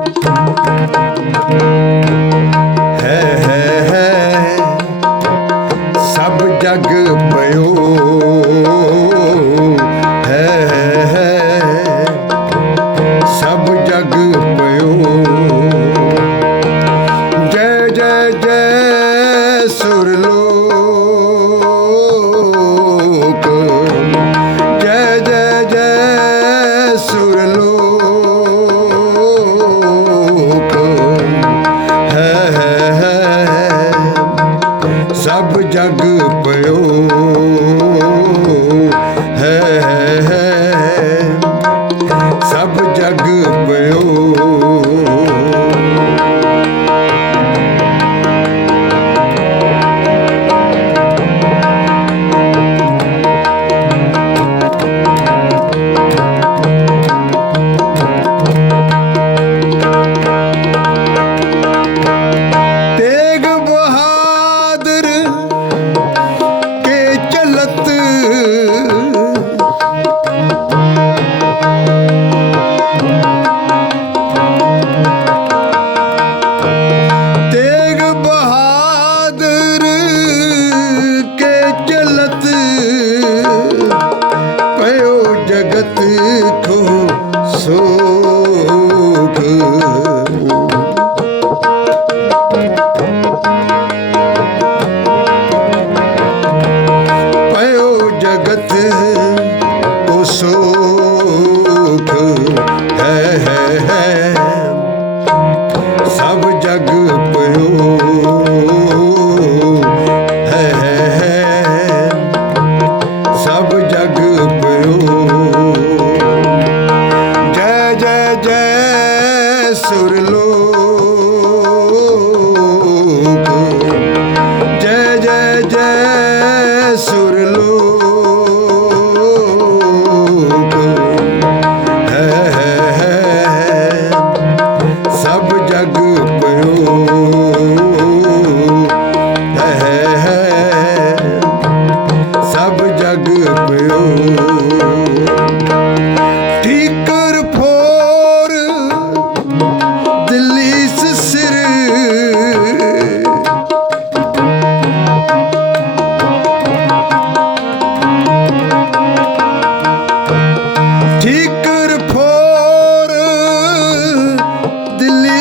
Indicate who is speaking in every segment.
Speaker 1: Música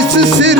Speaker 1: ਸਿਰ